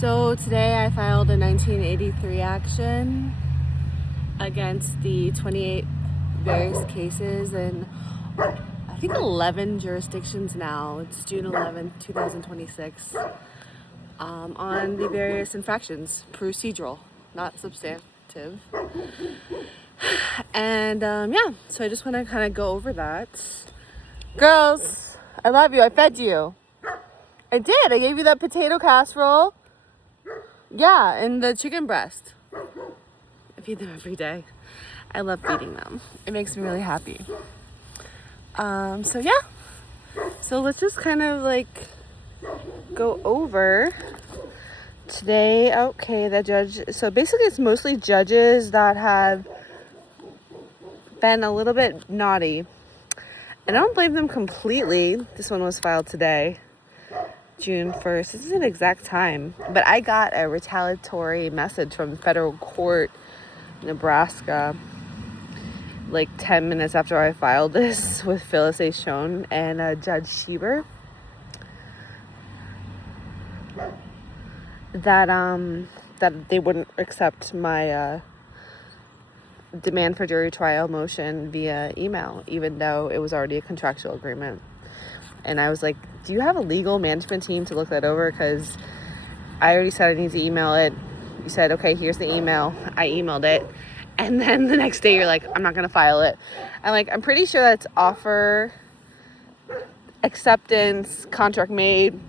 So today I filed a 1983 action against the 28 various cases in I think 11 jurisdictions now. It's June 11th, 2026. On the various infractions, procedural, not substantive. And so I just want to kind of go over that. Girls, I love you. I fed you. I did. I gave you that potato casserole. Yeah, and the chicken breast. I feed them every day. I love feeding them. It makes me really happy. So let's just kind of like go over today. Okay, the judge. So basically it's mostly judges that have been a little bit naughty. And I don't blame them completely. This one was filed today, June 1st. This is an exact time. But I got a retaliatory message from the federal court, Nebraska, like 10 minutes after I filed this with Phyllis A. Schoen and Judge Schieber, that they wouldn't accept my demand for jury trial motion via email, even though it was already a contractual agreement. And I was like, do you have a legal management team to look that over? Because I already said I need to email it. You said, okay, here's the email. I emailed it. And then the next day you're like, I'm not going to file it. I'm like, I'm pretty sure that's offer, acceptance, contract made.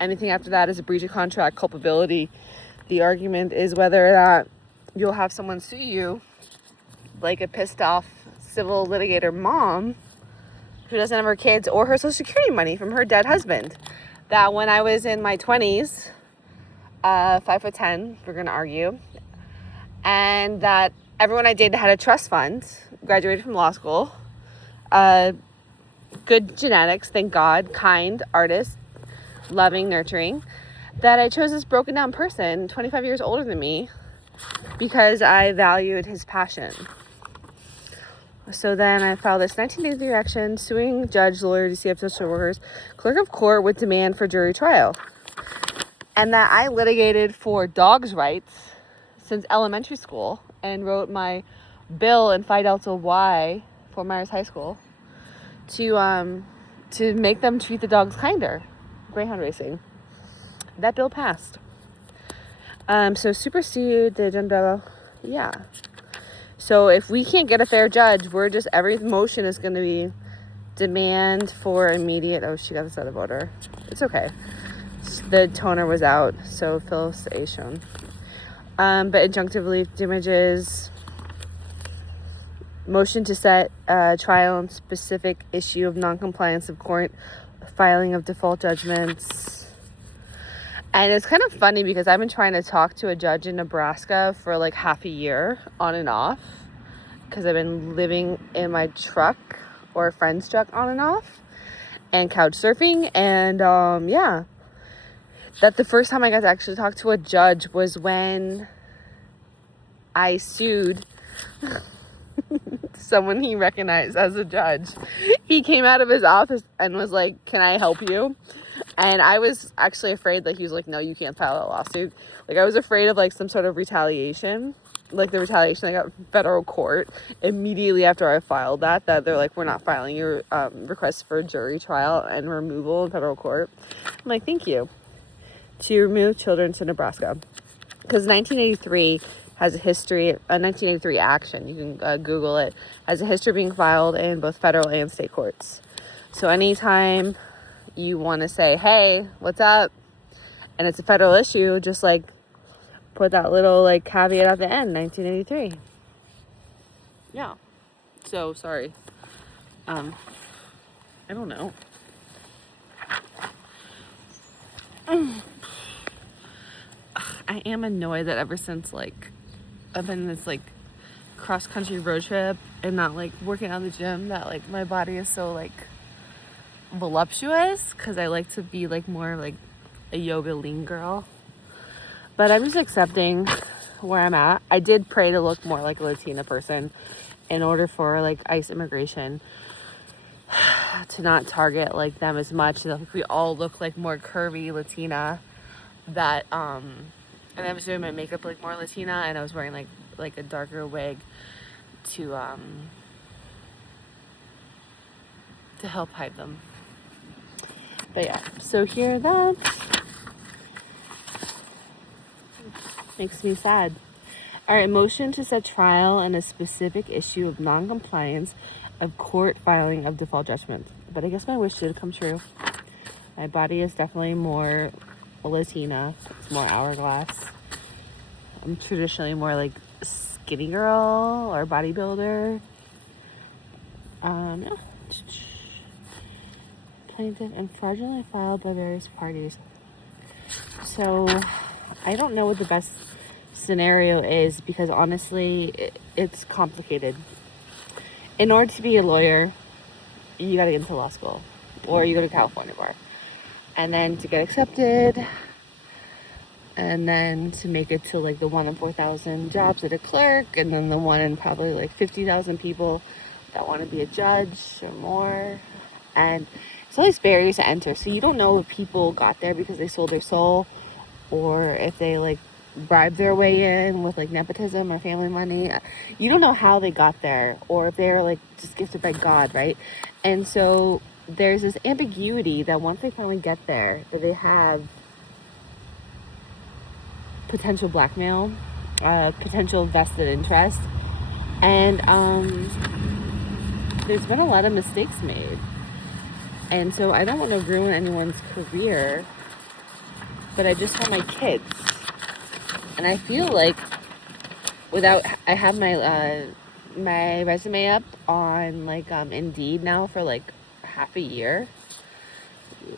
Anything after that is a breach of contract, culpability. The argument is whether or not you'll have someone sue you, like a pissed off civil litigator mom who doesn't have her kids or her Social Security money from her dead husband. That when I was in my 20s, 5'10", we're going to argue, and that everyone I dated had a trust fund, graduated from law school, good genetics, thank God, kind, artist, loving, nurturing, that I chose this broken down person, 25 years older than me, because I valued his passion. So then I filed this 1983 action suing judge, lawyer, DCF, social workers, clerk of court with demand for jury trial. And that I litigated for dogs' rights since elementary school and wrote my bill in Phi Delta Y, Fort Myers High School, to make them treat the dogs kinder. Greyhound racing. That bill passed. So supersede the agenda. Yeah. So if we can't get a fair judge, every motion is going to be demand for immediate. Oh, she got this out of order. It's okay. The toner was out, so Phyllis A. Schoen. But injunctive relief damages, motion to set trial on specific issue of non-compliance of court, filing of default judgments. And it's kind of funny because I've been trying to talk to a judge in Nebraska for like half a year on and off, because I've been living in my truck or a friend's truck on and off and couch surfing. And that the first time I got to actually talk to a judge was when I sued someone he recognized as a judge. He came out of his office and was like, can I help you? And I was actually afraid that he was like, no, you can't file a lawsuit. Like, I was afraid of like some sort of retaliation, like the retaliation I got from federal court immediately after I filed that they're like, we're not filing your request for jury trial and removal in federal court. I'm like, thank you. To remove children to Nebraska. Because 1983 has a history, a 1983 action, you can Google it, has a history of being filed in both federal and state courts. So anytime you want to say, hey, what's up? And it's a federal issue, just like put that little like caveat at the end, 1983. Yeah. So sorry. I don't know. I am annoyed that ever since like I've been in this like cross country road trip and not like working out in the gym, that like my body is so like voluptuous, because I like to be like more like a yoga lean girl. But I'm just accepting where I'm at. I did pray to look more like a Latina person in order for like ICE immigration to not target like them as much. Like we all look like more curvy Latina that and I was doing my makeup like more Latina, and I was wearing like a darker wig to help hide them. But yeah, so here that makes me sad. All right, motion to set trial on a specific issue of non-compliance of court filing of default judgment. But I guess my wish did come true. My body is definitely more Latina. It's more hourglass. I'm traditionally more like skinny girl or bodybuilder. Yeah. Plaintiff and fraudulently filed by various parties. So I don't know what the best scenario is, because honestly it's complicated. In order to be a lawyer, you got to get into law school, or you go to California bar, and then to get accepted, and then to make it to like the 1 in 4,000 jobs at a clerk, and then the 1 in probably like 50,000 people that want to be a judge or more. And it's all these barriers to enter, so you don't know if people got there because they sold their soul, or if they like bribed their way in with like nepotism or family money. You don't know how they got there, or if they're like just gifted by God, right? And so there's this ambiguity that once they finally get there, that they have potential blackmail, potential vested interest, and there's been a lot of mistakes made. And so I don't want to ruin anyone's career, but I just want my kids. And I feel like I have my my resume up on like Indeed now for like half a year.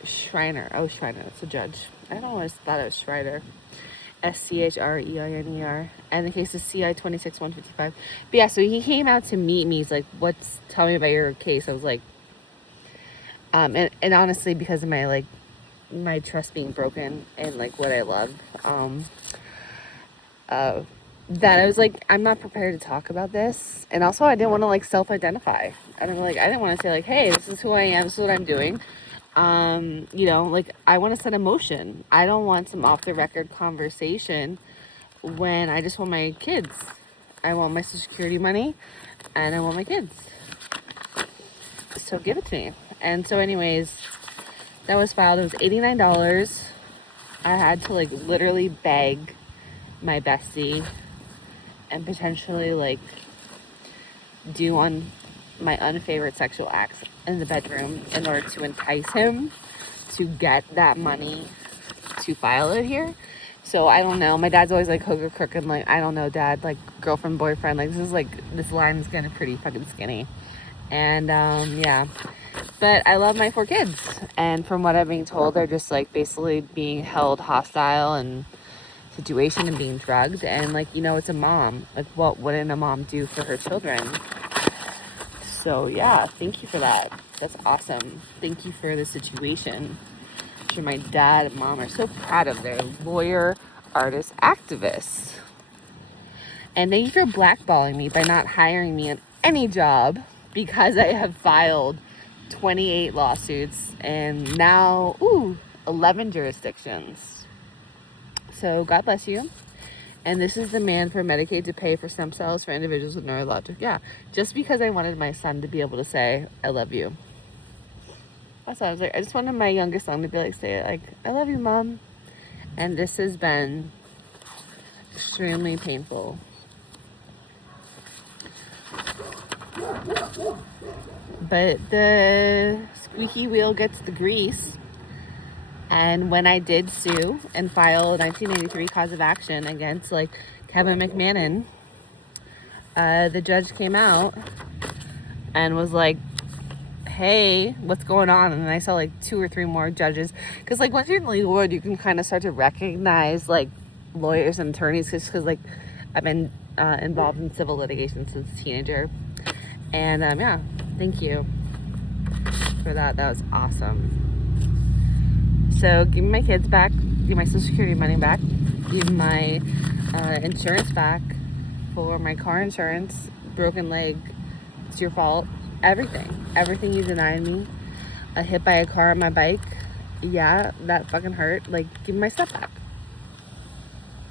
Schreiner, it's a judge. I always thought it was Schreiner. SCHREINER. And the case is CI 26-155. But yeah, so he came out to meet me. He's like, tell me about your case. I was like, and honestly, because of my trust being broken and like what I love, that I was like, I'm not prepared to talk about this. And also I didn't want to like self-identify. I didn't want to say like, hey, this is who I am, this is what I'm doing. You know, like I want to set a motion. I don't want some off the record conversation when I just want my kids. I want my Social Security money and I want my kids. So give it to me. And so anyways, that was filed. It was $89. I had to like literally beg my bestie and potentially like do on my unfavorite sexual acts in the bedroom in order to entice him to get that money to file it here. So I don't know. My dad's always like hook or crook, and like, I don't know, Dad, like girlfriend, boyfriend, like this line is getting pretty fucking skinny. And yeah. But I love my 4 kids, and from what I'm being told, they're just like basically being held hostile and situation and being drugged. And like, you know, it's a mom. Like, what wouldn't a mom do for her children? So yeah, thank you for that. That's awesome. Thank you for the situation. I'm sure my dad and mom are so proud of their lawyer, artist, activists. And thank you for blackballing me by not hiring me in any job, because I have filed 28 lawsuits and now 11 jurisdictions. So God bless you. And this is demand for Medicaid to pay for stem cells for individuals with neurologic. Yeah, just because I wanted my son to be able to say, I love you. That's what I was like. I just wanted my youngest son to be like, say it like, I love you, Mom. And this has been extremely painful. But the squeaky wheel gets the grease. And when I did sue and file a 1983 cause of action against like Kevin McMahon, the judge came out and was like, hey, what's going on? And then I saw like 2 or 3 more judges. Because like once you're in the legal world, you can kind of start to recognize like lawyers and attorneys, because like I've been involved in civil litigation since a teenager. And yeah, thank you for that. That was awesome. So give me my kids back, give my Social Security money back, give my insurance back for my car insurance, broken leg, it's your fault, everything you denied me, a hit by a car on my bike, yeah, that fucking hurt, like give me my stuff back.